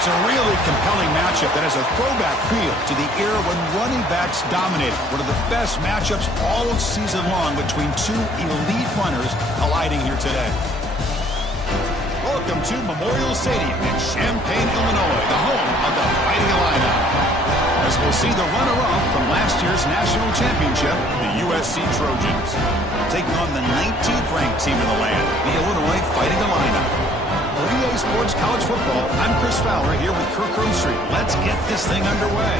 It's a really compelling matchup that has a throwback feel to the era when running backs dominated. One of the best matchups all season long between two elite runners colliding here today. Welcome to Memorial Stadium in Champaign, Illinois, the home of the Fighting Illini. As we'll see the runner-up from last year's national championship, the USC Trojans, taking on the 19th ranked team in the land, the Illinois Fighting Illini. For EA Sports College Football, I'm Chris Fowler here with Kirk Street. Let's get this thing underway.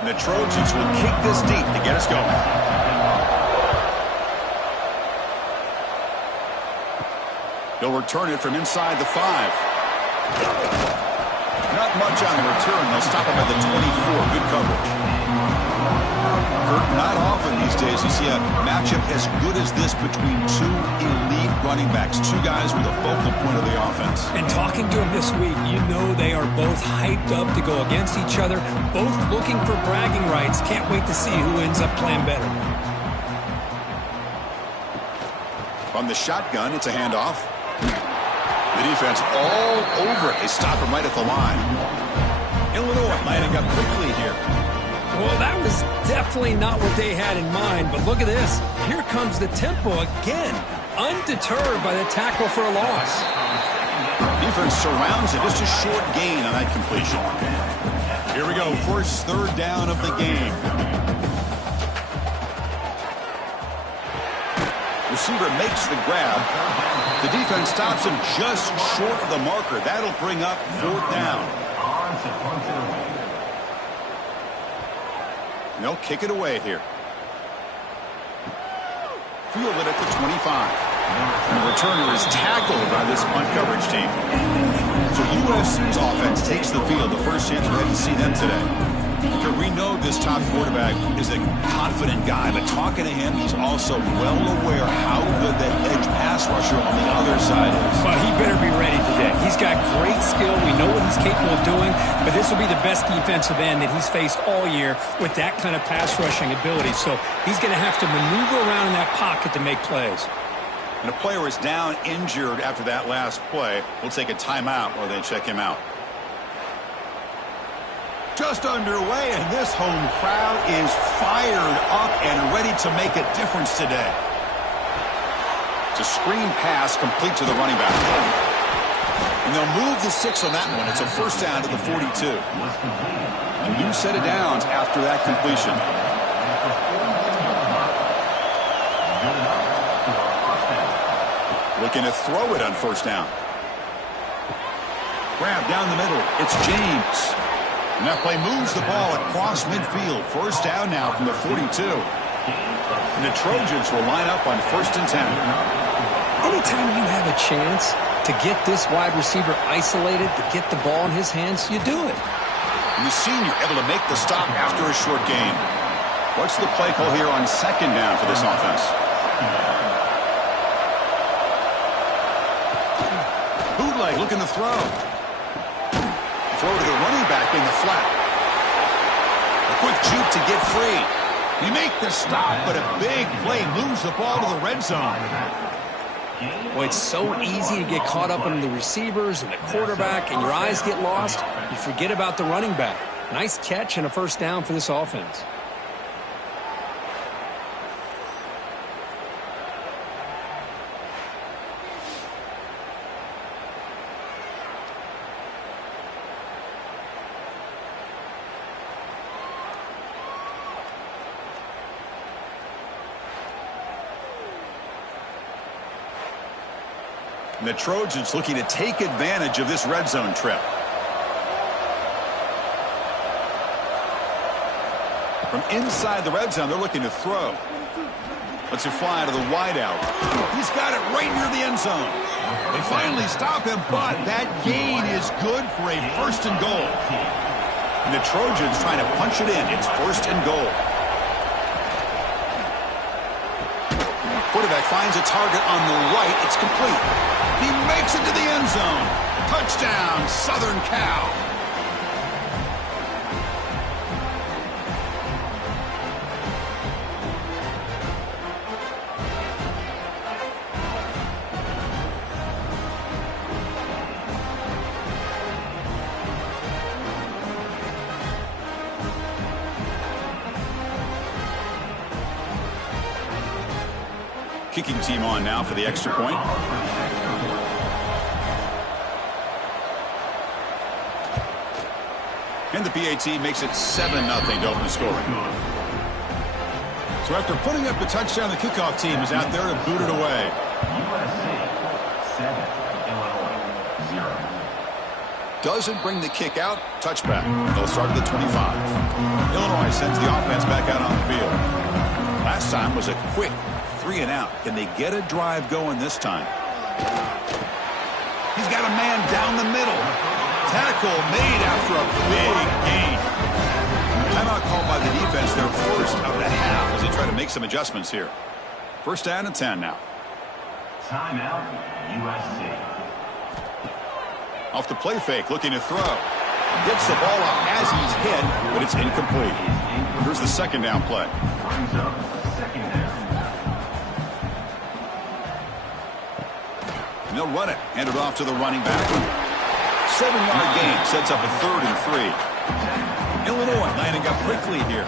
And the Trojans will kick this deep to get us going. They'll return it from inside the 5. Not much on the return. They'll stop him at the 24. Good coverage. Kurt, not often these days you see a matchup as good as this between two elite running backs. Two guys who are the focal point of the offense. And talking to them this week, you know they are both hyped up to go against each other, both looking for bragging rights. Can't wait to see who ends up playing better. On the shotgun, it's a handoff. The defense all over it. They stop him right at the line. Illinois lining up quickly here. Well, that was definitely not what they had in mind, but look at this. Here comes the tempo again, undeterred by the tackle for a loss. Defense surrounds it. Just a short gain on that completion. Here we go. First third down of the game. Receiver makes the grab. The defense stops him just short of the marker. That'll bring up fourth down. They'll kick it away here. Fielded at the 25. And the returner is tackled by this punt coverage team. So USC's offense takes the field. The first chance we had to see them today. We know this top quarterback is a confident guy, but talking to him, he's also well aware how good that edge pass rusher on the other side is. Well, he better be ready today. He's got great skill. We know what he's capable of doing, but this will be the best defensive end that he's faced all year with that kind of pass rushing ability. So he's going to have to maneuver around in that pocket to make plays. And a player is down injured after that last play. We'll take a timeout while they check him out. Just underway, and this home crowd is fired up and ready to make a difference today. It's a screen pass complete to the running back. And they'll move the 6 on that one. It's a first down to the 42. A new set of downs after that completion. Looking to throw it on first down. Grab down the middle. It's James. And that play moves the ball across midfield. First down now from the 42. And the Trojans will line up on first and 10. Anytime you have a chance to get this wide receiver isolated, to get the ball in his hands, you do it. And the senior able to make the stop after a short gain. What's the play call here on second down for this offense? Bootleg looking to throw. Throw to the running back in the flat. A quick juke to get free. You make the stop, but a big play moves the ball to the red zone. Well, it's so easy to get caught up in the receivers and the quarterback, and your eyes get lost. You forget about the running back. Nice catch and a first down for this offense. And the Trojans looking to take advantage of this red zone trip. From inside the red zone, they're looking to throw. Lets it fly to the wideout. He's got it right near the end zone. They finally stop him, but that gain is good for a first and goal. And the Trojans trying to punch it in. It's first and goal. Quarterback finds a target on the right. It's complete. He makes it to the end zone. Touchdown, Southern Cal. kicking team on now for the extra point. And the PAT makes it 7-0 to open the scoring. So after putting up the touchdown, the kickoff team is out there to boot it away. USC 7, Illinois 0. Doesn't bring the kick out. Touchback. They'll start at the 25. Illinois sends the offense back out on the field. Last time was a quick 3-and-out. Can they get a drive going this time? He's got a man down the middle. Tackle made after a big gain. Timeout called by the defense, their first of the half, as they try to make some adjustments here. First down and 10 now. Timeout, USC. Off the play fake, looking to throw. Gets the ball up as he's hit, but it's incomplete. Here's the second down play. Brings up second down. And they'll run it. Hand it off to the running back. 7-yard gain sets up a 3rd and 3. Illinois lining up quickly here.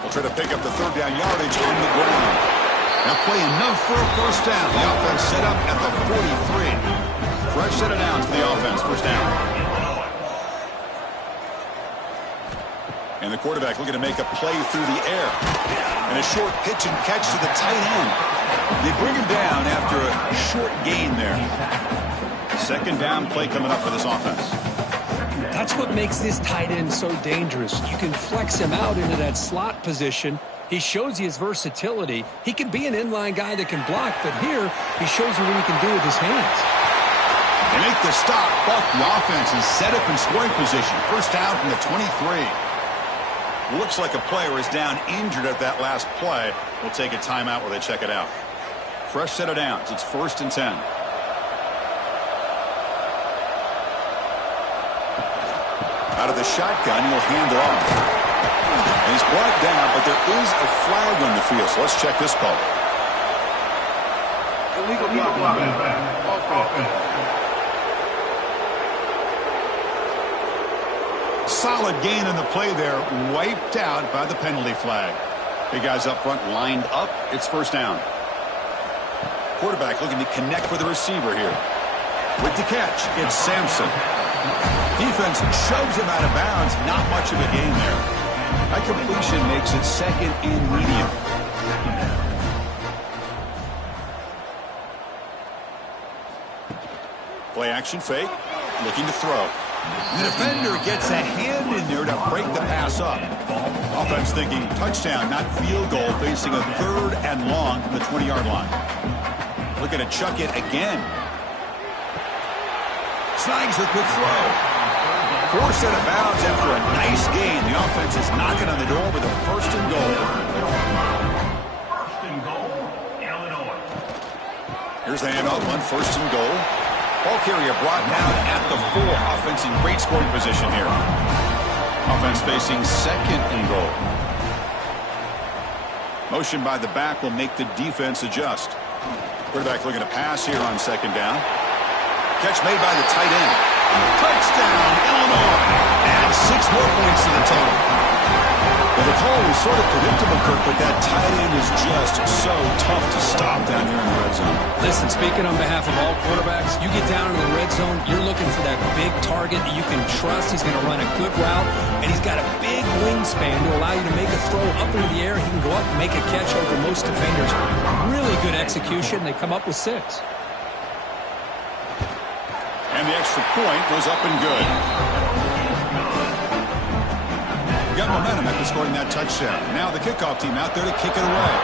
They'll try to pick up the 3rd down yardage on the ground. Now play enough for a first down. The offense set up at the 43. Fresh set of downs for the offense. First down. And the quarterback looking to make a play through the air. And a short pitch and catch to the tight end. They bring him down after a short gain there. Second down play coming up for this offense. That's what makes this tight end so dangerous. You can flex him out into that slot position. He shows you his versatility. He can be an inline guy that can block, but here he shows you what he can do with his hands. They make the stop. Buck the offense is set up in scoring position. First down from the 23. Looks like a player is down injured at that last play. We'll take a timeout where they check it out. Fresh set of downs. It's 1st and 10. Out of the shotgun, he'll hand it off. And he's brought down, but there is a flag on the field. So let's check this call. Illegal block. Solid gain on the play there. Wiped out by the penalty flag. Big guys up front lined up. It's first down. Quarterback looking to connect with the receiver here. With the catch, it's Sampson. Defense shoves him out of bounds. Not much of a gain there. That completion makes it 2nd and medium. Play action fake. Looking to throw. The defender gets a hand in there to break the pass up. Offense thinking touchdown, not field goal, facing a 3rd and long from the 20-yard line. Looking to chuck it again. Snags the quick throw. Forced out of bounds after a nice gain. The offense is knocking on the door with a 1st and goal. 1st and goal, Illinois. Here's the handoff on 1st and goal. Ball carrier brought down at the 4. Offense in great scoring position here. Offense facing 2nd and goal. Motion by the back will make the defense adjust. Quarterback looking to pass here on 2nd down. Catch made by the tight end. Touchdown, Illinois. And 6 more points to the total. Well, the call was sort of predictable, Kirk, but that tight end is just so tough to stop down here in the red zone. Listen, speaking on behalf of all quarterbacks, you get down in the red zone, you're looking for that big target that you can trust. He's going to run a good route, and he's got a big wingspan to allow you to make a throw up into the air. He can go up and make a catch over most defenders. Really good execution. They come up with 6. And the extra point goes up and good. Got momentum after scoring that touchdown. Now the kickoff team out there to kick it away.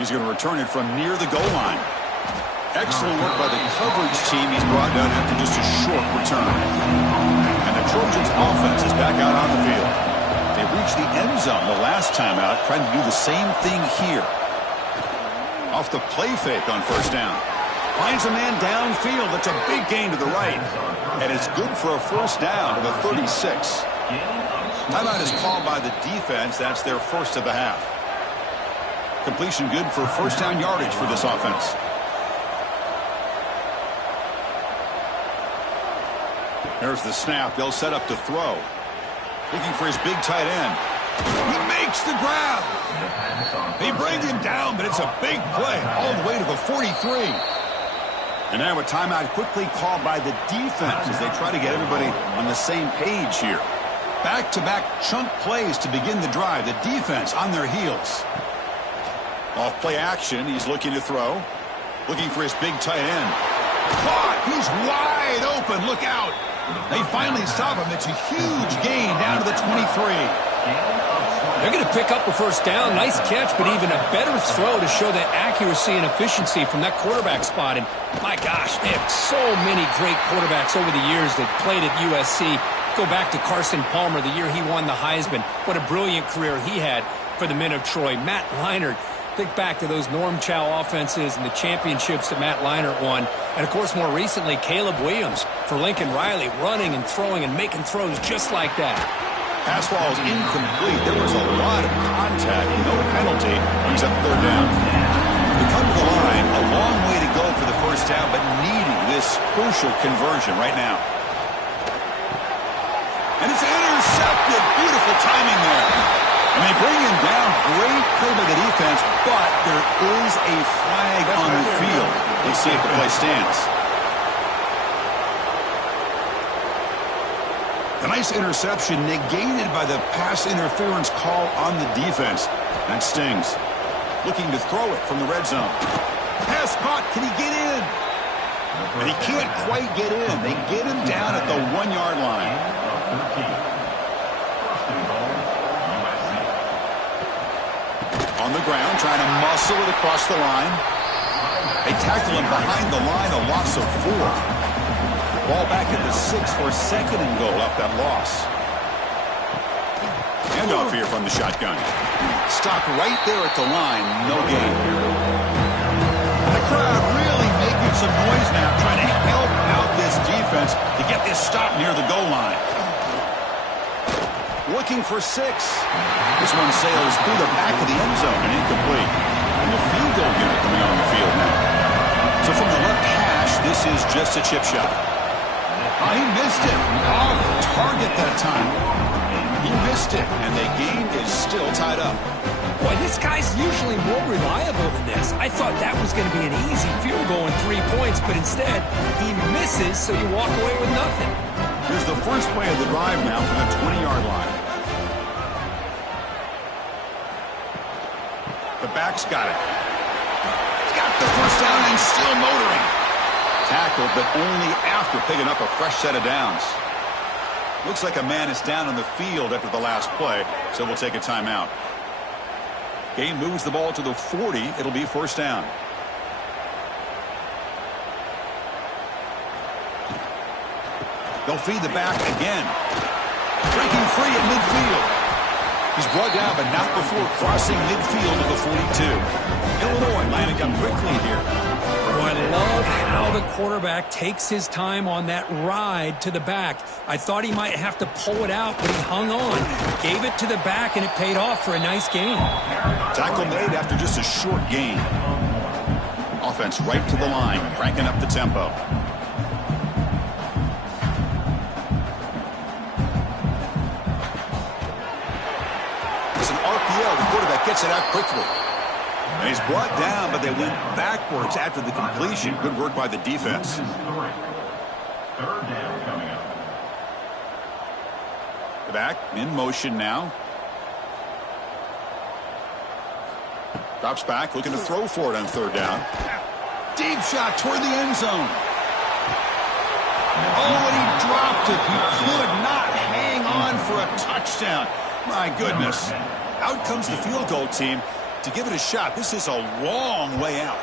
He's going to return it from near the goal line. Excellent work by the coverage team. He's brought down after just a short return. And the Trojans offense is back out on the field. They reached the end zone the last time out, trying to do the same thing here. Off the play fake on 1st down. Finds a man downfield. That's a big gain to the right. And it's good for a 1st down to the 36. Timeout is called by the defense. That's their 1st of the half. Completion good for 1st down yardage for this offense. There's the snap. They'll set up to throw. Looking for his big tight end. He makes the grab. They bring him down, but it's a big play all the way to the 43. And now a timeout quickly called by the defense as they try to get everybody on the same page here. Back-to-back chunk plays to begin the drive. The defense on their heels. Off play action. He's looking to throw. Looking for his big tight end. Caught. He's wide open. Look out. They finally stop him. It's a huge gain down to the 23. They're going to pick up a first down. Nice catch, but even a better throw to show that accuracy and efficiency from that quarterback spot. And my gosh, they have so many great quarterbacks over the years that played at USC. Go back to Carson Palmer, the year he won the Heisman. What a brilliant career he had for the men of Troy. Matt Leinart. Think back to those Norm Chow offenses and the championships that Matt Leinart won. And, of course, more recently, Caleb Williams for Lincoln Riley, running and throwing and making throws just like that. Pass ball is incomplete. There was a lot of contact. No penalty. Brings up third down. We come to the line. A long way to go for the first down, but needing this crucial conversion right now. And it's intercepted. Beautiful timing there. And they bring him down. Great play by the defense, but there is a flag on the field. We'll see if the play stands. A nice interception negated by the pass interference call on the defense. That stings. Looking to throw it from the red zone. Pass caught. Can he get in? And he can't quite get in. They get him down at the 1-yard line. On the ground, trying to muscle it across the line. They tackle him behind the line, a loss of 4. Ball back at the 6 for second and goal up that loss. Handoff here from the shotgun. Stopped right there at the line, no gain. The crowd really making some noise now, trying to help out this defense to get this stop near the goal line. Looking for 6. This one sails through the back of the end zone and incomplete. And the field goal unit coming on the field now. So from the left hash, this is just a chip shot. Oh, he missed it. Off target that time. He missed it, and the game is still tied up. Boy, this guy's usually more reliable than this. I thought that was going to be an easy field goal and 3 points, but instead, he misses, so you walk away with nothing. Here's the first play of the drive now from the 20-yard line. The back's got it. He's got the first down and still motoring. Tackled, but only after picking up a fresh set of downs. Looks like a man is down on the field after the last play, so we'll take a timeout. Game moves the ball to the 40. It'll be first down. They'll feed the back again. Breaking free at midfield. He's brought down, but not before crossing midfield to the 42. Illinois lining up quickly here. Oh, I love how the quarterback takes his time on that ride to the back. I thought he might have to pull it out, but he hung on. Gave it to the back, and it paid off for a nice gain. Tackle made after just a short gain. Offense right to the line, cranking up the tempo. The quarterback gets it out quickly. And he's brought down, but they went backwards after the completion. Good work by the defense. Third down coming up. The back in motion now. Drops back, looking to throw for it on third down. Deep shot toward the end zone. Oh, and he dropped it. He could not hang on for a touchdown. My goodness. Out comes the field goal team to give it a shot. This is a long way out.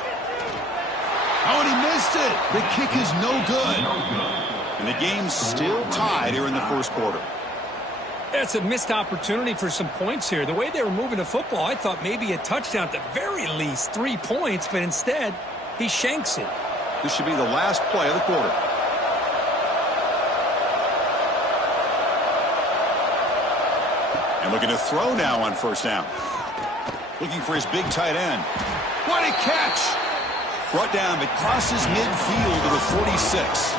Oh, and he missed it. The kick is no good. And the game's still tied here in the first quarter. That's a missed opportunity for some points here. The way they were moving the football, I thought maybe a touchdown at the very least, 3 points, but instead, he shanks it. This should be the last play of the quarter. And looking to throw now on first down. Looking for his big tight end. What a catch! Brought down, but crosses midfield to the 46.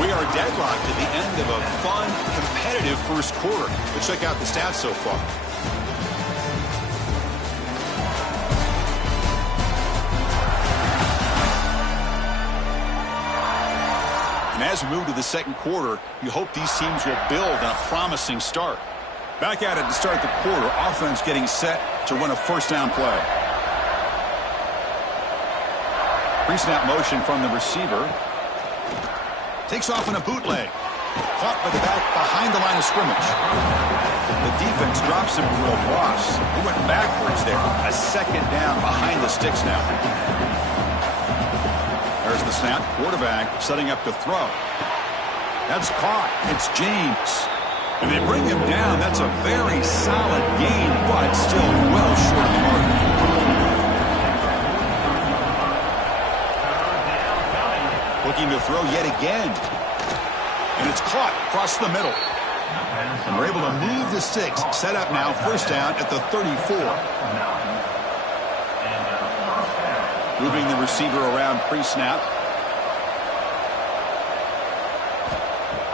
We are deadlocked at the end of a fun, competitive first quarter. Let's check out the stats so far. And as we move to the second quarter, you hope these teams will build on a promising start. Back at it to start the quarter. Offense getting set to run a first down play. Pre-snap motion from the receiver. Takes off in a bootleg. Caught by the back behind the line of scrimmage. The defense drops him for a loss. He went backwards there. A second down behind the sticks now. There's the snap. Quarterback setting up to throw. That's caught. It's James. And they bring him down. That's a very solid gain, but still well short of the mark. Looking to throw yet again. And it's caught across the middle. And we're able to move the sticks. Set up now. First down at the 34. Moving the receiver around pre-snap.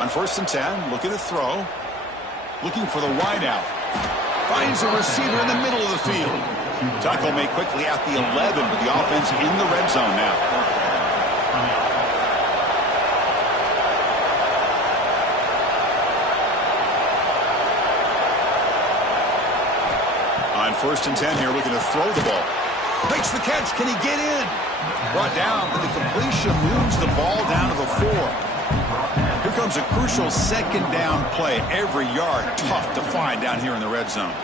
On 1st and 10, looking to throw. Looking for the wideout. Finds a receiver in the middle of the field. Tackle made quickly at the 11, with the offense in the red zone now. On 1st and 10 here, looking to throw the ball. Makes the catch. Can he get in? Brought down, but the completion moves the ball down to the 4. Here comes a crucial second down play. Every yard tough to find down here in the red zone.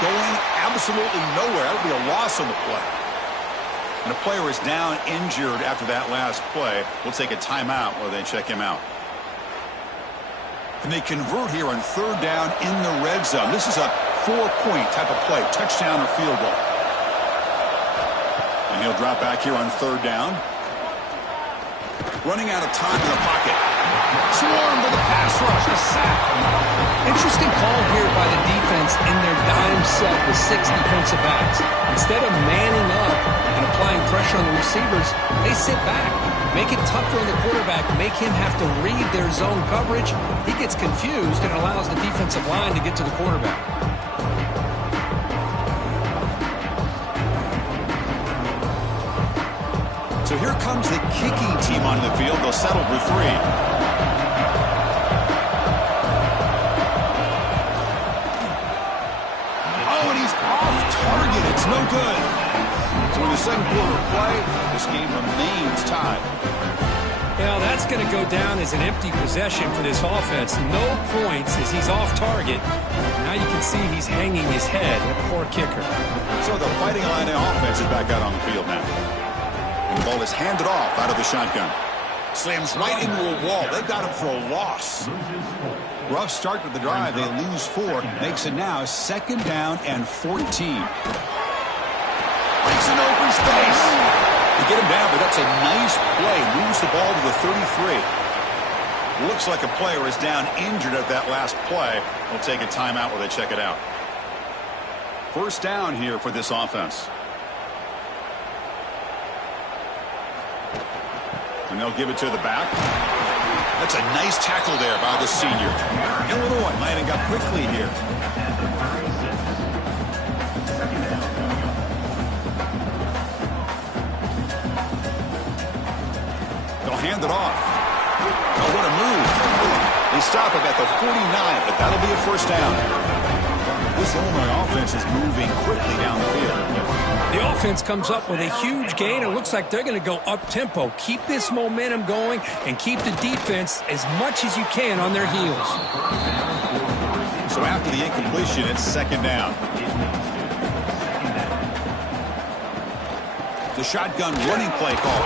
Going absolutely nowhere. That would be a loss on the play. And the player is down injured after that last play. We'll take a timeout while they check him out. And they convert here on 3rd down in the red zone. This is a 4-point type of play. Touchdown or field goal. And he'll drop back here on 3rd down. Running out of time in the pocket. Swarmed to the pass rush. A sack. Interesting call here by the defense in their dime set with 6 defensive backs. Instead of manning up and applying pressure on the receivers, they sit back. Make it tougher on the quarterback. Make him have to read their zone coverage. He gets confused and allows the defensive line to get to the quarterback. So here comes the kicking team onto the field. They'll settle for 3. Oh, and he's off target. It's no good. So in the second quarter of play, this game remains tied. Well, that's going to go down as an empty possession for this offense. No points as he's off target. Now you can see he's hanging his head. A poor kicker. So the Fighting Illini offense is back out on the field now. And the ball is handed off out of the shotgun. Slams right into a wall. They got him for a loss. Rough start to the drive. They lose 4. Makes it now 2nd down and 14. Makes an open space. They get him down, but that's a nice play. Moves the ball to the 33. Looks like a player is down injured at that last play. We'll take a timeout while they check it out. First down here for this offense. And they'll give it to the back. That's a nice tackle there by the senior. Illinois lining up quickly here. They'll hand it off. Oh, what a move. They stop him at the 49, but that'll be a first down. This Illinois offense is moving quickly down the field. The offense comes up with a huge gain. It looks like they're going to go up-tempo. Keep this momentum going and keep the defense as much as you can on their heels. So after the incompletion, it's 2nd down. The shotgun running play call.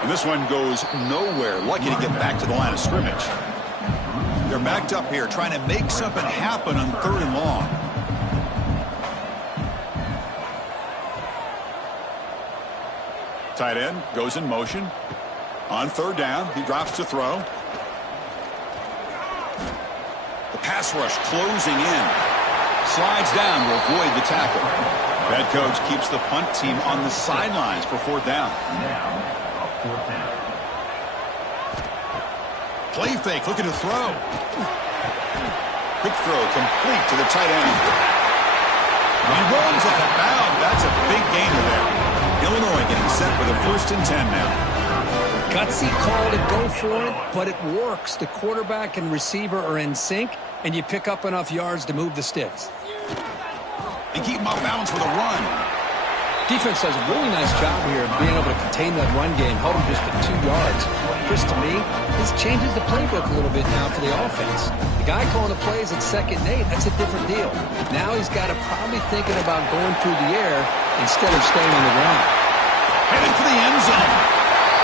And this one goes nowhere. Lucky to get back to the line of scrimmage. They're backed up here trying to make something happen on 3rd and long. Tight end goes in motion. On 3rd down, he drops to throw. The pass rush closing in. Slides down to avoid the tackle. Head coach keeps the punt team on the sidelines for 4th down. Now, a 4th down. Play fake, looking to throw. Quick throw, complete to the tight end. He rolls out of bounds. That's a big gainer there. Illinois getting set for the 1st and 10 now. Gutsy call to go for it, but it works. The quarterback and receiver are in sync, and you pick up enough yards to move the sticks. They keep him off balance with a run. Defense does a really nice job here of being able to contain that run game, held him just to 2 yards. Chris, to me, this changes the playbook a little bit now for the offense. The guy calling the plays at 2nd and 8, that's a different deal. Now he's got to probably thinking about going through the air instead of staying on the ground. Headed for the end zone.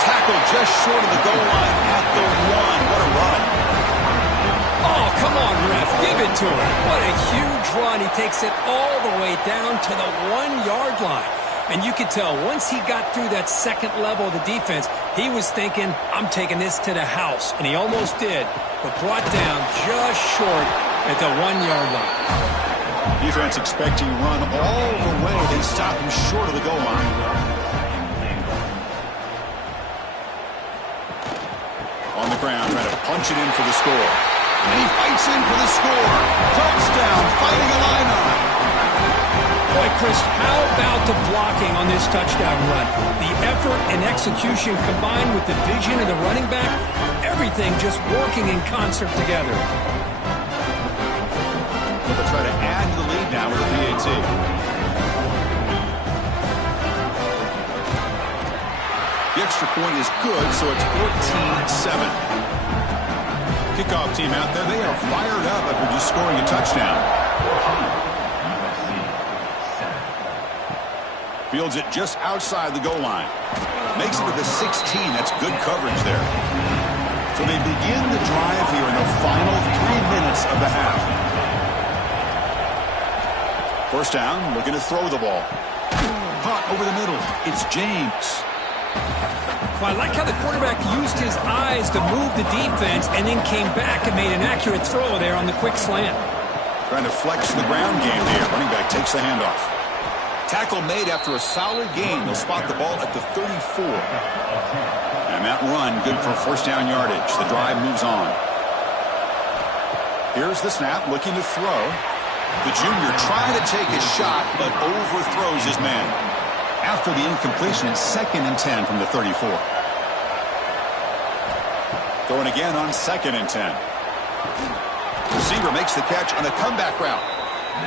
Tackle just short of the goal line at the 1. What a run. Oh, come on, ref. Give it to him. What a huge run. He takes it all the way down to the 1-yard line. And you could tell once he got through that 2nd level of the defense, he was thinking, I'm taking this to the house. And he almost did, but brought down just short at the 1-yard line. Defense expecting run all the way. They stop him short of the goal line. On the ground, trying to punch it in for the score. And he fights in for the score. Touchdown, Fighting Illini. Boy, Chris, how about the blocking on this touchdown run? The effort and execution combined with the vision of the running back, everything just working in concert together. They'll try to add to the lead now with a PAT. The extra point is good, so it's 14-7. Kickoff team out there, they are fired up after just scoring a touchdown. Fields it just outside the goal line. Makes it to the 16. That's good coverage there. So they begin the drive here in the final 3 minutes of the half. 1st down, looking to throw the ball. Caught over the middle. It's James. Well, I like how the quarterback used his eyes to move the defense and then came back and made an accurate throw there on the quick slant. Trying to flex the ground game here. Running back takes the handoff. Tackle made after a solid gain. They'll spot the ball at the 34. And that run, good for 1st down yardage. The drive moves on. Here's the snap, looking to throw. The junior trying to take a shot, but overthrows his man. After the incompletion, it's 2nd and 10 from the 34. Going again on 2nd and 10. Receiver makes the catch on a comeback route.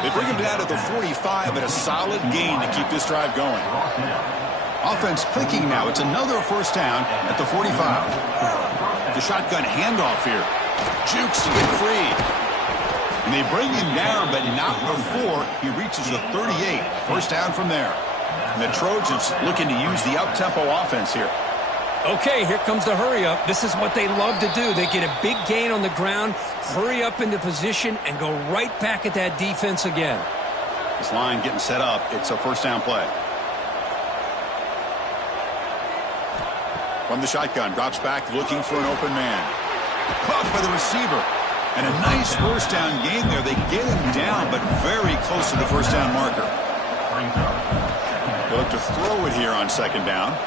They bring him down to the 45, but a solid gain to keep this drive going. Offense clicking now. It's another 1st down at the 45. The shotgun handoff here. Jukes to get free. And they bring him down, but not before he reaches the 38. 1st down from there. And the Trojans looking to use the up-tempo offense here. Okay, here comes the hurry up. This is what they love to do. They get a big gain on the ground, hurry up into position, and go right back at that defense again. This line getting set up. It's a 1st down play. From the shotgun, drops back looking for an open man. Caught by the receiver. And a nice 1st down gain there. They get him down, but very close to the 1st down marker. They look to throw it here on 2nd down.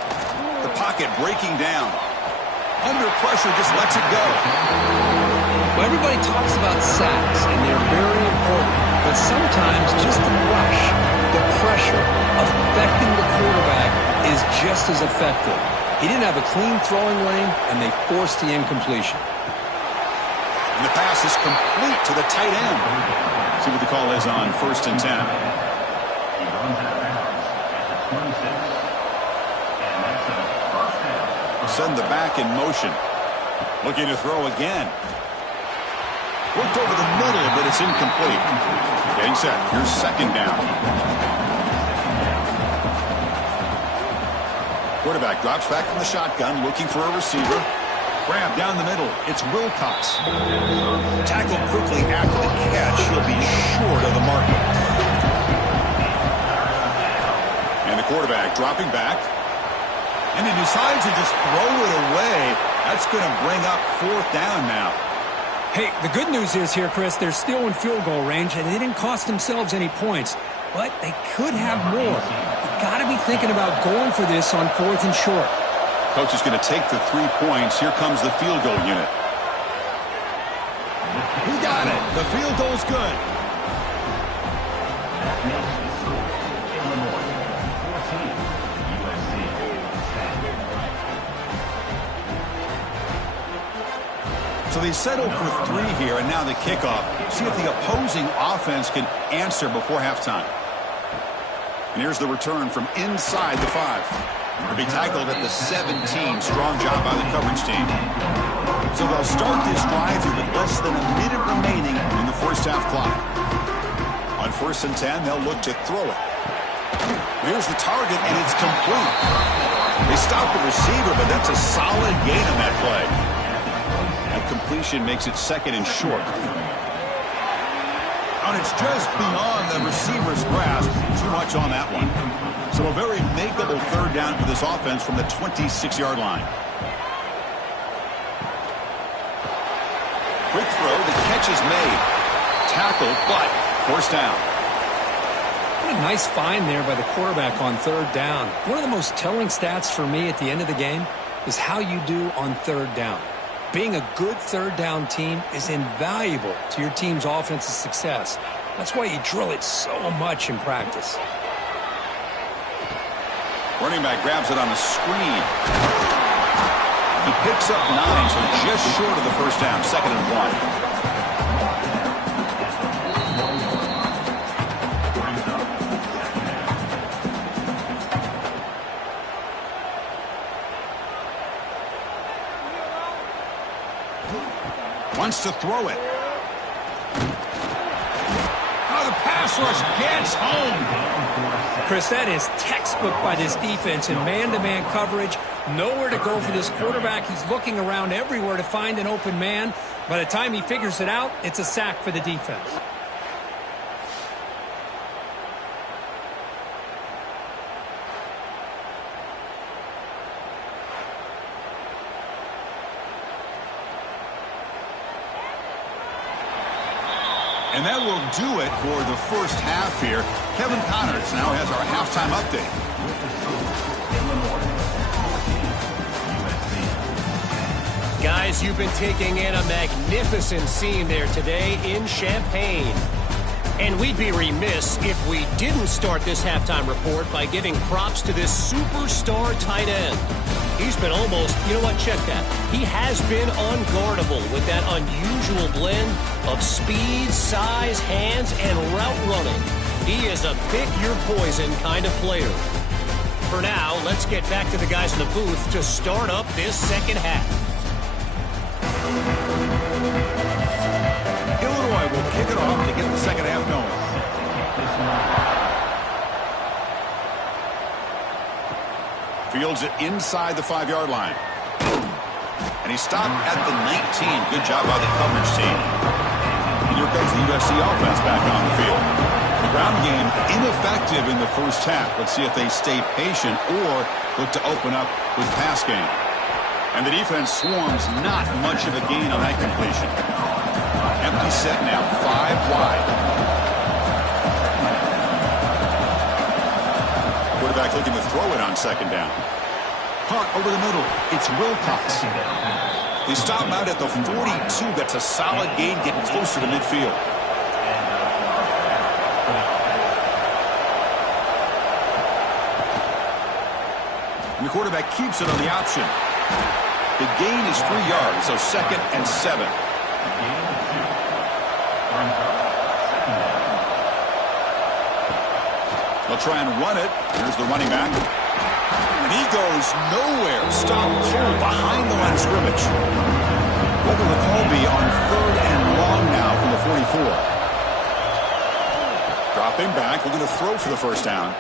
The pocket breaking down. Under pressure, just lets it go. Well, everybody talks about sacks, and they're very important. But sometimes just the rush, the pressure, affecting the quarterback is just as effective. He didn't have a clean throwing lane, and they forced the incompletion. And the pass is complete to the tight end. See what the call is on 1st and 10. Send the back in motion. Looking to throw again. Worked over the middle, but it's incomplete. Getting set. Here's 2nd down. Quarterback drops back from the shotgun, looking for a receiver. Grab down the middle. It's Wilcox. Tackled quickly after the catch. He'll be short of the marker. And the quarterback dropping back. And he decides to just throw it away. That's going to bring up 4th down now. Hey, the good news is here, Chris, they're still in field goal range, and they didn't cost themselves any points. but they could have more. You got to be thinking about going for this on 4th and short. Coach is going to take the 3 points. Here comes the field goal unit. He got it. The field goal's good. So they settle for 3 here, and now the kickoff. See if the opposing offense can answer before halftime. And here's the return from inside the 5. To be tackled at the 17. Strong job by the coverage team. So they'll start this drive here with less than a minute remaining in the first half clock. On 1st and 10, they'll look to throw it. Here's the target, and it's complete. They stop the receiver, but that's a solid gain on that play. That completion makes it 2nd and short. And it's just beyond the receiver's grasp. Too much on that one. So a very makeable 3rd down for this offense from the 26-yard line. Quick throw. The catch is made. Tackled, but forced down. What a nice find there by the quarterback on 3rd down. One of the most telling stats for me at the end of the game is how you do on 3rd down. Being a good 3rd down team is invaluable to your team's offensive success. That's why you drill it so much in practice. Running back grabs it on the screen. He picks up 9, so just short of the first down. 2nd and 1. Wants to throw it. Oh, the pass rush gets home. Chris, that is textbook by this defense in man-to-man coverage. Nowhere to go for this quarterback. He's looking around everywhere to find an open man. By the time he figures it out, it's a sack for the defense. And that will do it for the first half here. Kevin Connors now has our halftime update. Guys, you've been taking in a magnificent scene there today in Champaign. And we'd be remiss if we didn't start this halftime report by giving props to this superstar tight end. He's been almost, you know what, check that. He has been unguardable with that unusual blend of speed, size, hands, and route running. He is a pick-your-poison kind of player. For now, let's get back to the guys in the booth to start up this second half. Illinois will kick it off to get the second half going. Fields it inside the 5-yard line. And he stopped at the 19. Good job by the coverage team. And here comes the USC offense back on the field. The ground game ineffective in the first half. Let's see if they stay patient or look to open up with pass game. And the defense swarms not much of a gain on that completion. Empty set now, 5 wide. Quarterback looking to throw it on 2nd down. Hunt over the middle. It's Wilcox. They stop him out at the 42. That's a solid gain, getting closer to midfield. And the quarterback keeps it on the option. The gain is 3 yards, so 2nd and 7. They'll try and run it. Here's the running back. And he goes nowhere. Stop cold behind the line of scrimmage. What will the call be on 3rd and long now from the 44? Dropping back, looking to throw for the first down.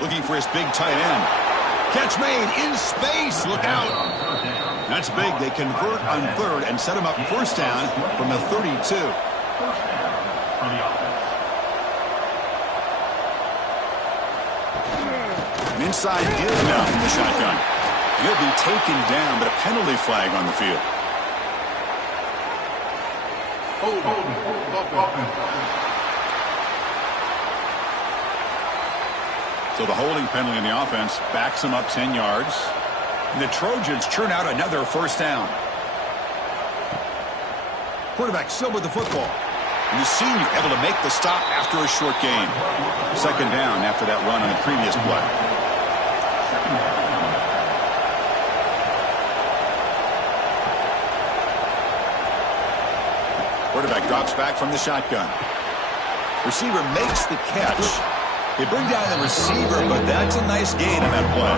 Looking for his big tight end. Catch made in space. Look out. That's big. They convert on 3rd and set him up first down from the 32. An inside give now from the shotgun. He'll be taken down, but a penalty flag on the field. So the holding penalty in the offense backs them up 10 yards. And the Trojans churn out another first down. Quarterback still with the football. And the senior able to make the stop after a short gain. Second down after that run on the previous play. Quarterback drops back from the shotgun. Receiver makes the catch. They bring down the receiver, but that's a nice gain on that play.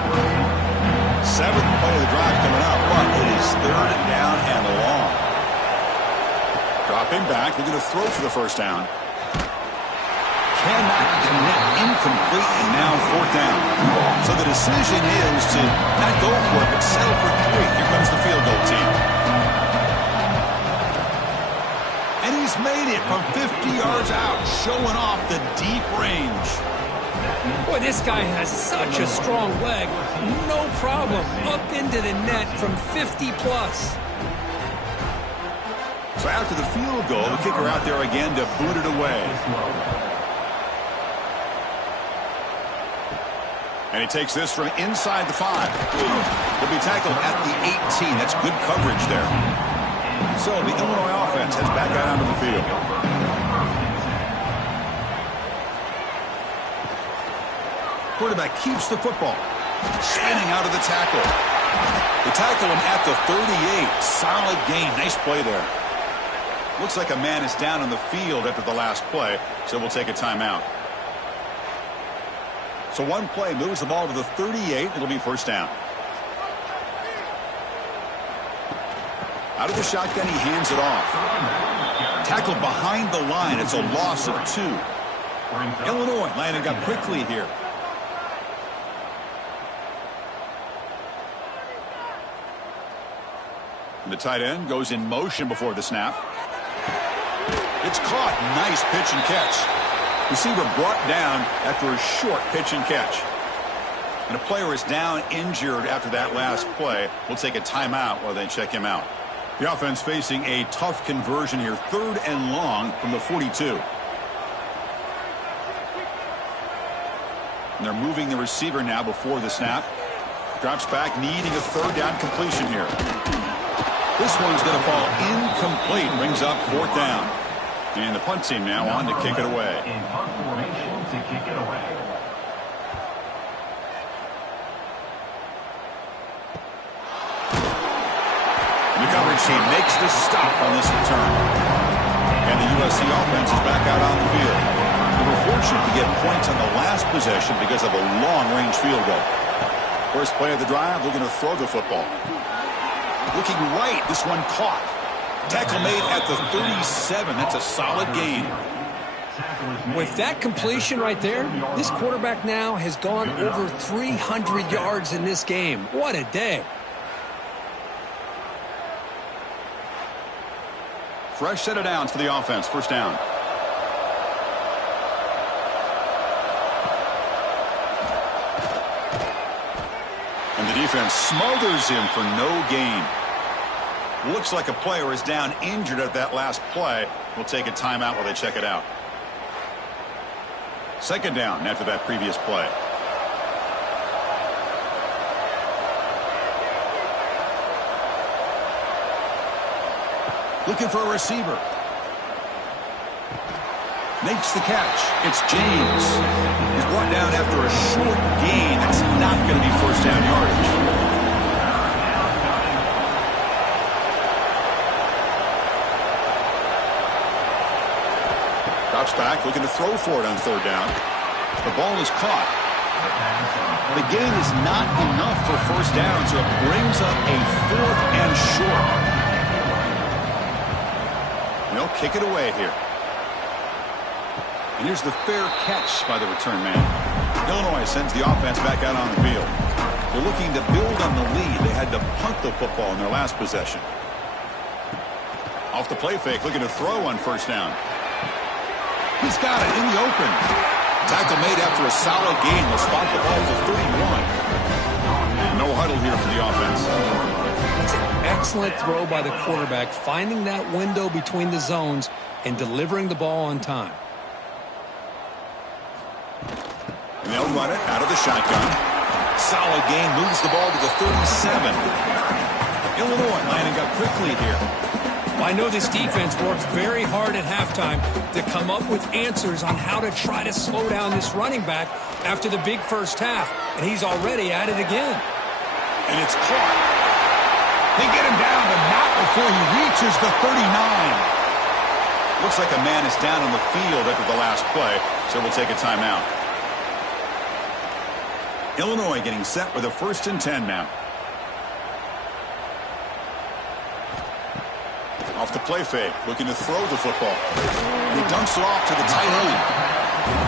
Seventh play of the drive coming up, but it is third down and long. Dropping back, looking to throw for the first down. Cannot connect, incomplete, and now fourth down. So the decision is to not go for it, but settle for 3. Here comes the field goal team. And he's made it from 50 yards out, showing off the deep range. Boy, this guy has such a strong leg. No problem. Up into the net from 50 plus. So after the field goal, the kicker out there again to boot it away. And he takes this from inside the 5. He'll be tackled at the 18. That's good coverage there. So the Illinois offense heads back out onto the field. Quarterback keeps the football. Spinning out of the tackle. They tackle him at the 38. Solid gain. Nice play there. Looks like a man is down on the field after the last play, so we'll take a timeout. So one play moves the ball to the 38. It'll be first down. Out of the shotgun, he hands it off. Tackled behind the line. It's a loss of 2. Illinois lining up quickly here. The tight end goes in motion before the snap. It's caught. Nice pitch and catch. Receiver brought down after a short pitch and catch. And a player is down injured after that last play. We'll take a timeout while they check him out. The offense facing a tough conversion here. 3rd and long from the 42. And they're moving the receiver now before the snap. Drops back, needing a 3rd down completion here. This one's going to fall incomplete. Brings up 4th down. And the punt team now on to kick it away. In punt formation to kick it away. The coverage team makes the stop on this return. And the USC offense is back out on the field. They were fortunate to get points on the last possession because of a long-range field goal. First play of the drive, looking to throw the football. Looking right, this one caught. Tackle made at the 37. That's a solid gain. With that completion right there, this quarterback now has gone over 300 yards in this game. What a day. Fresh set of downs for the offense. First down. And the defense smothers him for no gain. Looks like a player is down injured at that last play. We'll take a timeout while they check it out. Second down after that previous play. Looking for a receiver. Makes the catch. It's James. He's brought down after a short gain. That's not going to be first down yardage. Drops back, looking to throw for it on 3rd down. The ball is caught. The gain is not enough for first down, so it brings up a 4th and short. They'll kick it away here. And here's the fair catch by the return man. Illinois sends the offense back out on the field. They're looking to build on the lead. They had to punt the football in their last possession. Off the play fake, looking to throw on first down. He's got it in the open. Tackle made after a solid gain. They'll spot the ball for 31. No huddle here for the offense. It's an excellent throw by the quarterback, finding that window between the zones and delivering the ball on time. They'll run it out of the shotgun. Solid gain, moves the ball to the 37. Illinois lining up quickly here. Well, I know this defense worked very hard at halftime to come up with answers on how to try to slow down this running back after the big first half, and he's already at it again. And it's caught. They get him down, but not before he reaches the 39. Looks like a man is down on the field after the last play, so we'll take a timeout. Illinois getting set with a 1st and 10 now. Off the play fake, looking to throw the football. He dumps it off to the tight end.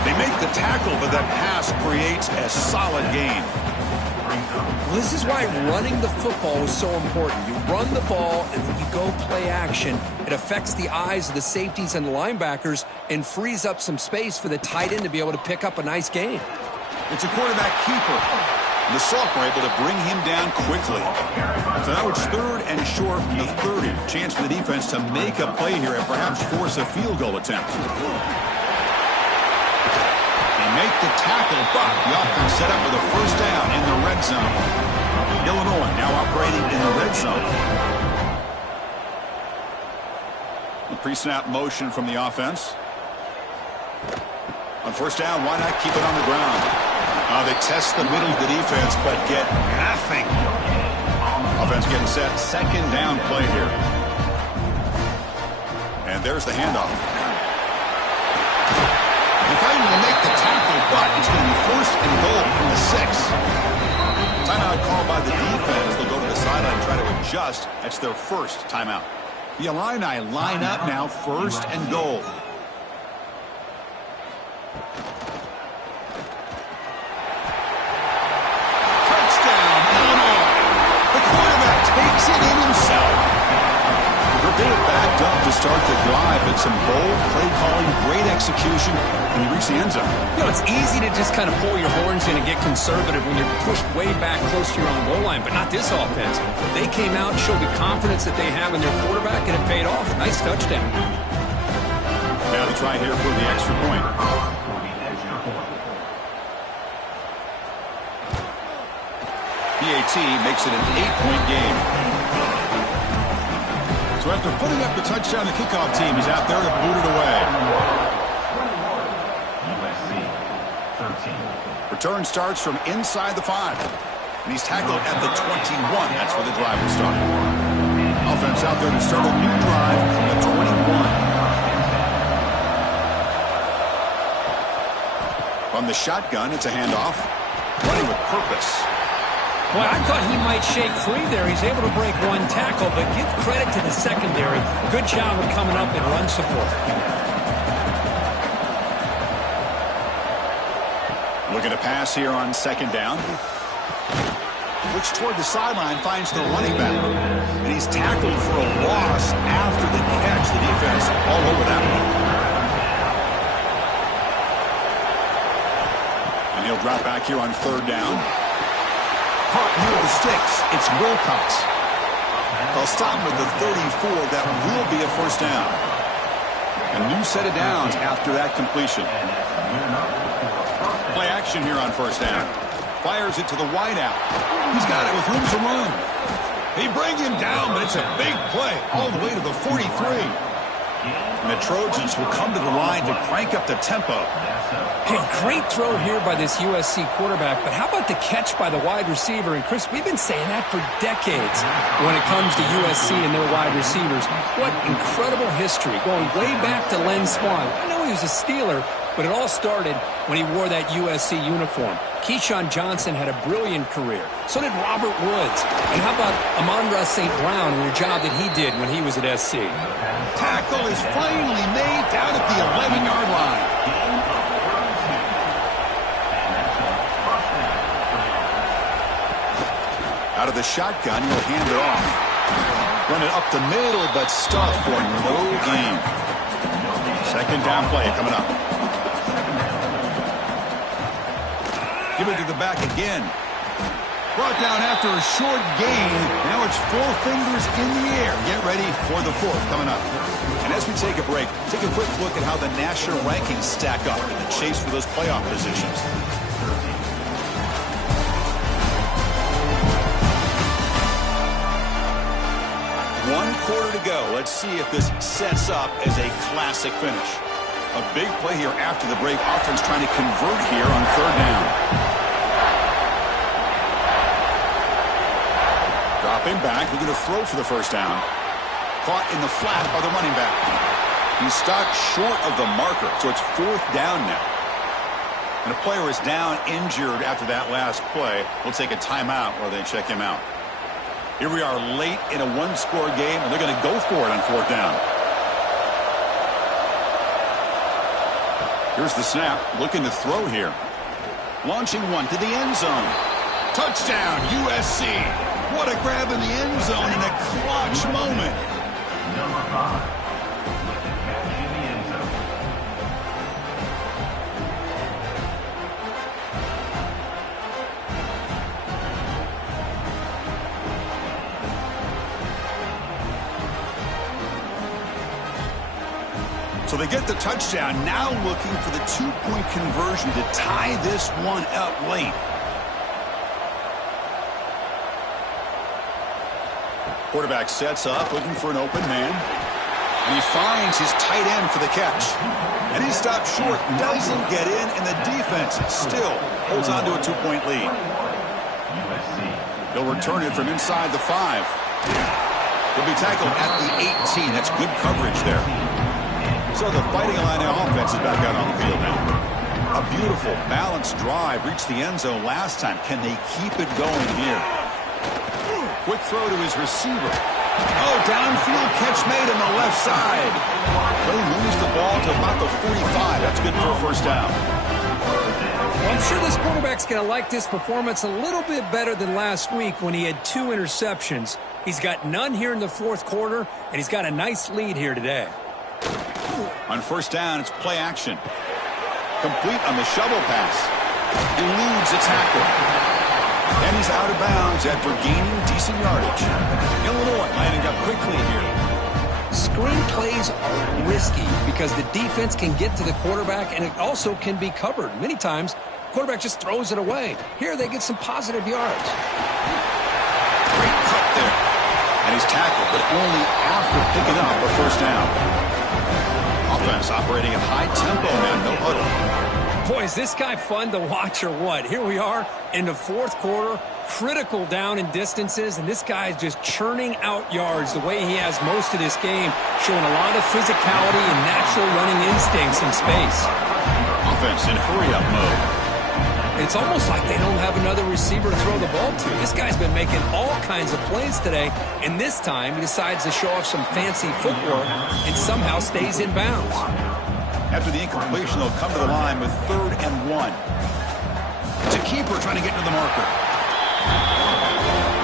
They make the tackle, but that pass creates a solid gain. Well, this is why running the football is so important. You run the ball, and then you go play action. It affects the eyes of the safeties and the linebackers and frees up some space for the tight end to be able to pick up a nice gain. It's a quarterback keeper. The sophomore able to bring him down quickly. So now it's 3rd and short from the 30. Chance for the defense to make a play here and perhaps force a field goal attempt. They make the tackle, but the offense set up with a 1st down in the red zone. Illinois now operating in the red zone. The pre-snap motion from the offense. On 1st down, why not keep it on the ground? They test the middle of the defense, but get nothing. Offense getting set. 2nd down play here. And there's the handoff. They finally make the tackle, but it's going to be 1st and goal from the 6. Timeout called by the defense. They'll go to the sideline and try to adjust. That's their 1st timeout. The Illini line up now, 1st and goal. Takes it in himself. They were backed up to start the drive, but some bold play calling, great execution, and he reached the end zone. You know, it's easy to just kind of pull your horns in and get conservative when you're pushed way back close to your own goal line, but not this offense. They came out and showed the confidence that they have in their quarterback, and it paid off. Nice touchdown. Now they try here for the extra point. PAT makes it an 8-point game. So after putting up the touchdown, the kickoff team is out there to boot it away. Return starts from inside the 5. And he's tackled at the 21. That's where the drive will start. Offense out there to start a new drive from the 21. From the shotgun, it's a handoff. Running with purpose. Well, I thought he might shake free there. He's able to break one tackle, but give credit to the secondary. Good job of coming up and run support. Looking to pass here on 2nd down. Looks toward the sideline, finds the running back. And he's tackled for a loss after the catch. The defense all over that one. And he'll drop back here on 3rd down. Caught near the sticks. It's Wilcox. They'll stop him with the 34. That will be a 1st down. A new set of downs after that completion. Play action here on 1st down. Fires it to the wideout. He's got it with room to run. They bring him down, but it's a big play all the way to the 43. And the Trojans will come to the line to crank up the tempo. Hey, great throw here by this USC quarterback, but how about the catch by the wide receiver? And, Chris, we've been saying that for decades when it comes to USC and their wide receivers. What incredible history, going way back to Len Swan. I know he was a Steeler, but it all started when he wore that USC uniform. Keyshawn Johnson had a brilliant career. So did Robert Woods. And how about Amon-Ra St. Brown and the job that he did when he was at SC? Tackle is finally made down at the 11-yard line. Out of the shotgun, he'll hand it off. Run it up the middle, but stuffed for no gain. 2nd down play coming up. Give it to the back again. Brought down after a short gain. Now it's 4 fingers in the air. Get ready for the 4th coming up. And as we take a break, take a quick look at how the national rankings stack up in the chase for those playoff positions. quarter to go. Let's see if this sets up as a classic finish. A big play here after the break. Offense trying to convert here on third down. Dropping back, looking to throw for the first down. Caught in the flat by the running back. He's stopped short of the marker, so it's fourth down now. And a player is down injured after that last play. We'll take a timeout while they check him out. Here we are late in a one-score game, and they're going to go for it on fourth down. Here's the snap, looking to throw here. Launching one to the end zone. Touchdown, USC. What a grab in the end zone in a clutch moment. Number 5 with the catch in the end zone. So they get the touchdown, now looking for the two-point conversion to tie this one up late. Quarterback sets up, looking for an open man. And he finds his tight end for the catch. And he stops short, doesn't get in, and the defense still holds on to a two-point lead. They'll return it from inside the 5. He'll be tackled at the 18. That's good coverage there. So the Fighting Illini offense is back out on the field now. A beautiful, balanced drive reached the end zone last time. Can they keep it going here? Quick throw to his receiver. Oh, downfield catch made on the left side. But he moves the ball to about the 45. That's good for a first down. Well, I'm sure this quarterback's going to like this performance a little bit better than last week when he had 2 interceptions. He's got none here in the fourth quarter, and he's got a nice lead here today. On first down, it's play action. Complete on the shovel pass. Eludes a tackle. And he's out of bounds after gaining decent yardage. Illinois lining up quickly here. Screen plays are risky because the defense can get to the quarterback, and it also can be covered. Many times, quarterback just throws it away. Here, they get some positive yards. Great cut there. And he's tackled, but only after picking up a first down. Offense operating at high tempo now, no huddle. Boy, is this guy fun to watch or what? Here we are in the fourth quarter, critical down in distances, and this guy is just churning out yards the way he has most of this game, showing a lot of physicality and natural running instincts in space. Offense in hurry-up mode. It's almost like they don't have another receiver to throw the ball to. This guy's been making all kinds of plays today, and this time he decides to show off some fancy footwork and somehow stays in bounds. After the incompletion, they'll come to the line with 3rd and 1. It's a keeper trying to get to the marker.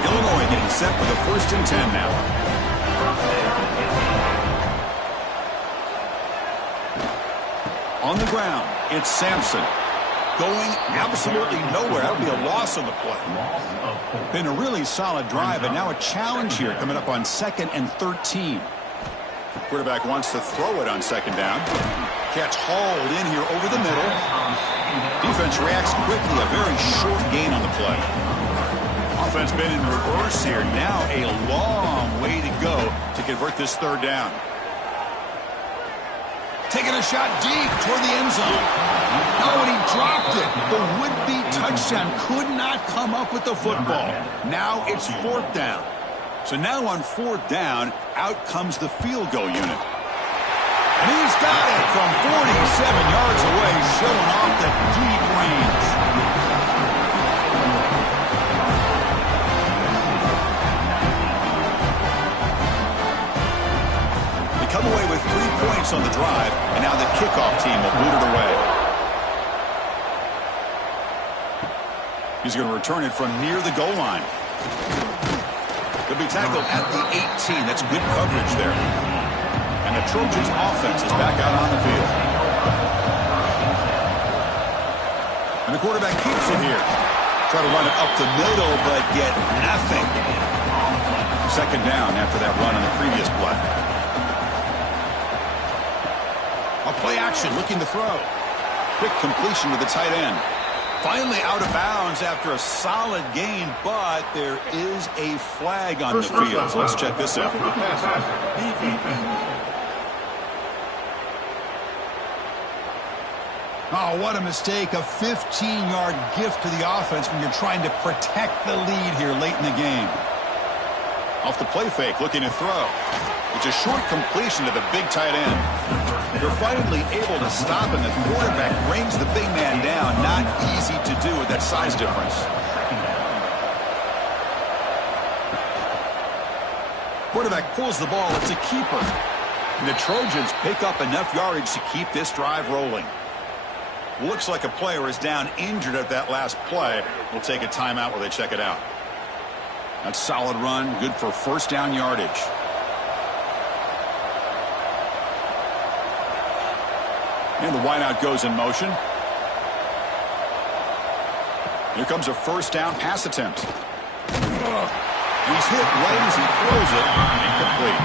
Illinois getting set for the 1st and 10 now. On the ground, it's Sampson. Going absolutely nowhere. That'll be a loss on the play. Been a really solid drive, and now a challenge here coming up on 2nd and 13. Quarterback wants to throw it on 2nd down. Catch hauled in here over the middle. Defense reacts quickly. A very short gain on the play. Offense been in reverse here. Now a long way to go to convert this 3rd down. Taking a shot deep toward the end zone. Oh, and he dropped it. The would-be touchdown could not come up with the football. Now it's 4th down. So now on 4th down, out comes the field goal unit. And he's got it from 47 yards away, showing off the deep range. They come away with 3 points on the drive, and now the kickoff team will boot it away. He's going to return it from near the goal line. He'll be tackled at the 18. That's good coverage there. And the Trojans' offense is back out on the field. And the quarterback keeps it here. Try to run it up the middle, but get nothing. 2nd down after that run on the previous play. A play action, looking to throw. Quick completion to the tight end. Finally out of bounds after a solid gain, but there is a flag on the field. So let's check this out. Oh, what a mistake. A 15-yard gift to the offense when you're trying to protect the lead here late in the game. Off the play fake, looking to throw. It's a short completion to the big tight end. They're finally able to stop, and the quarterback brings the big man down. Not easy to do with that size difference. Quarterback pulls the ball. It's a keeper. And the Trojans pick up enough yardage to keep this drive rolling. Looks like a player is down injured at that last play. We'll take a timeout while they check it out. That's a solid run, good for first down yardage. And the wideout goes in motion. Here comes a first down pass attempt. He's hit right as he throws it. Incomplete.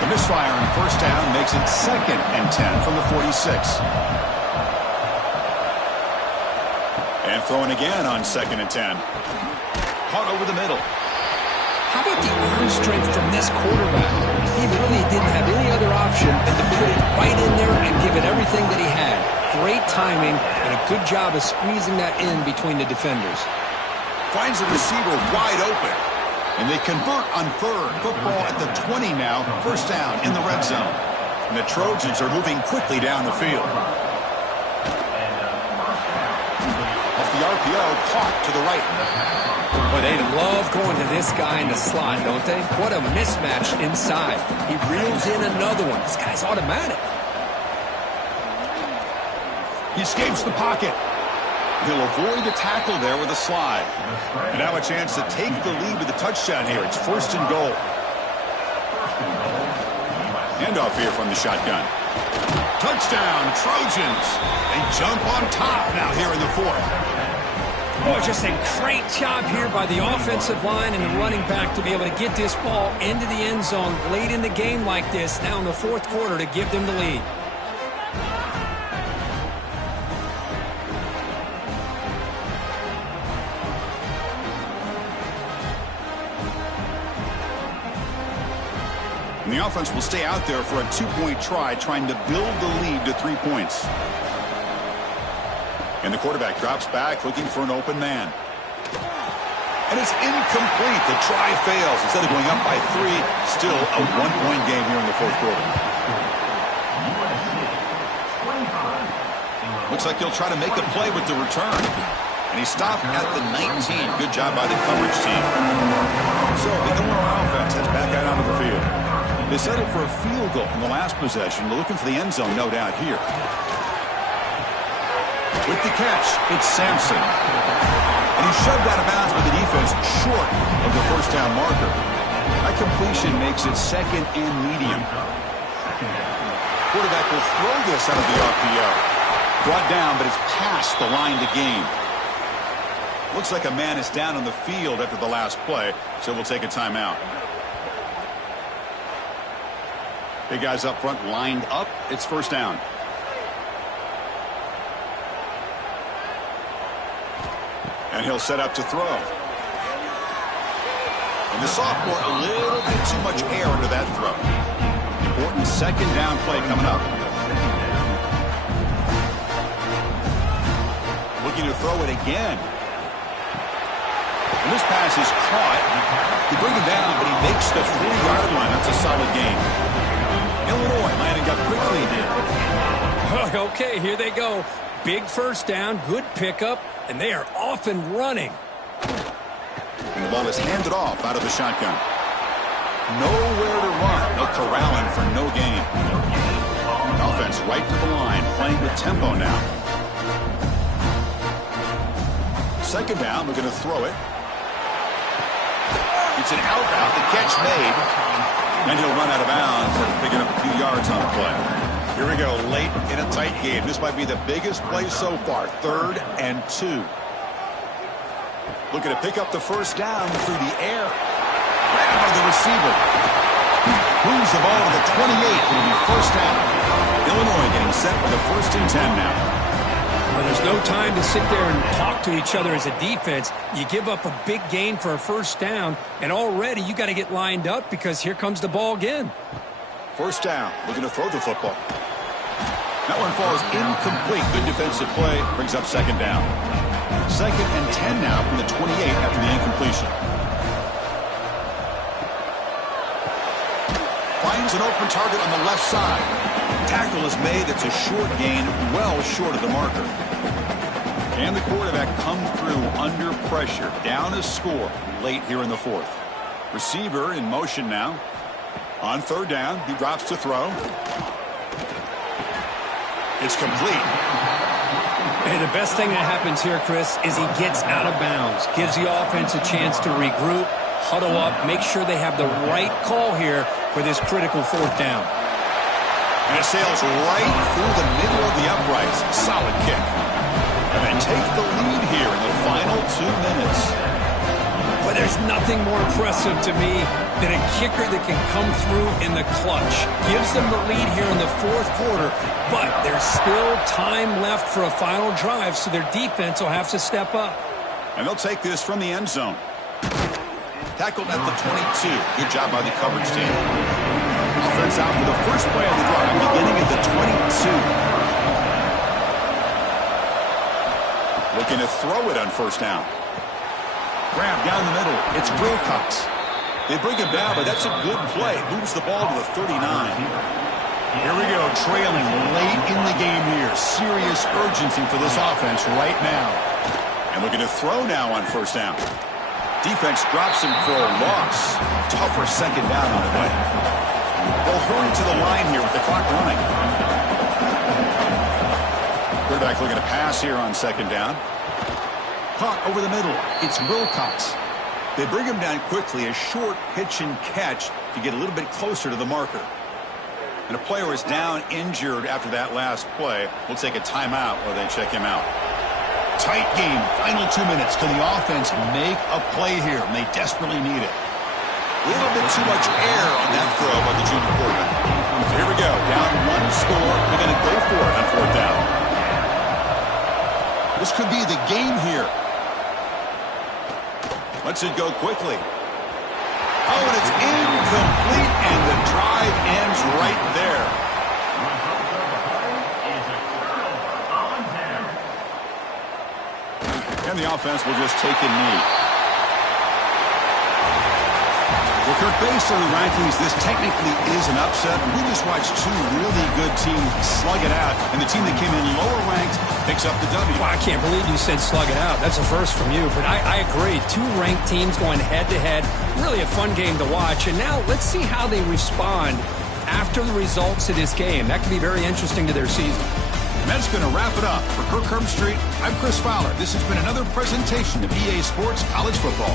The misfire on first down makes it 2nd and 10 from the 46. And throwing again on 2nd and 10. Caught over the middle. How about the arm strength from this quarterback? He really didn't have any other option than to put it right in there and give it everything that he had. Great timing and a good job of squeezing that in between the defenders. Finds the receiver wide open. And they convert on third. Football at the 20 now. First down in the red zone. And the Trojans are moving quickly down the field. Off the RPO, caught to the right. Boy, they love going to this guy in the slot, don't they? What a mismatch inside. He reels in another one. This guy's automatic. He escapes the pocket. He'll avoid the tackle there with a slide. And now a chance to take the lead with a touchdown here. It's 1st and goal. Handoff here from the shotgun. Touchdown, Trojans. They jump on top now here in the 4th. Boy, just a great job here by the offensive line and the running back to be able to get this ball into the end zone late in the game like this, now in the 4th quarter, to give them the lead. And the offense will stay out there for a 2-point try, trying to build the lead to 3 points. And the quarterback drops back, looking for an open man. And it's incomplete. The try fails. Instead of going up by 3, still a 1-point game here in the 4th quarter. Looks like he'll try to make a play with the return. And he stopped at the 19. Good job by the coverage team. So the Illinois offense heads back out onto the field. They settled for a field goal in the last possession. They're looking for the end zone, no doubt, here. With the catch, it's Sampson. And he's shoved out of bounds by the defense short of the first down marker. That completion makes it 2nd and medium. Quarterback will throw this out of the RPO. Brought down, but it's past the line to gain. Looks like a man is down on the field after the last play, so we'll take a timeout. Big guys up front lined up. It's first down. And he'll set up to throw. And the sophomore, a little bit too much air into that throw. Important 2nd down play coming up. Looking to throw it again. And this pass is caught. They bring him down, but he makes the 4-yard line. That's a solid gain. Illinois landing up quickly here. Okay, here they go. Big first down, good pickup, and they are off and running. And the ball is handed off out of the shotgun. Nowhere to run. No corralling for no gain. Offense right to the line, playing with tempo now. 2nd down, we're going to throw it. It's an out. The catch made. And he'll run out of bounds, picking up a few yards on the play. Here we go, late in a tight game. This might be the biggest play so far. 3rd and 2. Looking to pick up the first down through the air. Grabbed by the receiver. Moves the ball to the 28. It'll be first down. Illinois getting set for the 1st and 10 now. Well, there's no time to sit there and talk to each other as a defense. You give up a big gain for a first down, and already you got to get lined up because here comes the ball again. First down, looking to throw the football. That one falls incomplete. Good defensive play, brings up second down. 2nd and 10 now from the 28 after the incompletion. Finds an open target on the left side. Tackle is made. It's a short gain, well short of the marker. And the quarterback come through under pressure. Down a score late here in the 4th. Receiver in motion now. On 3rd down, he drops to throw. It's complete. And the best thing that happens here, Chris, is he gets out of bounds. Gives the offense a chance to regroup, huddle up, make sure they have the right call here for this critical 4th down. And it sails right through the middle of the uprights. Solid kick. And they take the lead here in the final 2 minutes. But there's nothing more impressive to me than a kicker that can come through in the clutch. Gives them the lead here in the 4th quarter, but there's still time left for a final drive, so their defense will have to step up. And they'll take this from the end zone. Tackled at the 22. Good job by the coverage team. Offense out for the first play of the drive, beginning at the 22. Looking to throw it on first down. Grab down the middle. It's Wilcox. They bring him down, but that's a good play. Moves the ball to the 39. Here we go, trailing late in the game here. Serious urgency for this offense right now. And looking to throw now on first down. Defense drops him for a loss. Tougher second down on the way. They'll hurry to the line here with the clock running. Quarterback looking to pass here on second down. Caught over the middle. It's Wilcox. They bring him down quickly. A short pitch and catch to get a little bit closer to the marker. And a player is down injured after that last play. We'll take a timeout while they check him out. Tight game. Final 2 minutes. Can the offense make a play here? And they desperately need it. A little bit too much air on that throw by the junior quarterback. So here we go. Down 1 score. They're going to go for it on 4th down. This could be the game here. Lets it go quickly. Oh, and it's incomplete, and the drive ends right there. And the offense will just take a knee. Well, Kirk, based on the rankings, this technically is an upset. We just watched 2 really good teams slug it out, and the team that came in lower ranked picks up the W. Well, I can't believe you said slug it out. That's a first from you, but I agree. 2 ranked teams going head-to-head. Really a fun game to watch, and now let's see how they respond after the results of this game. That could be very interesting to their season. And that's going to wrap it up. For Kirk Street, I'm Chris Fowler. This has been another presentation of EA Sports College Football.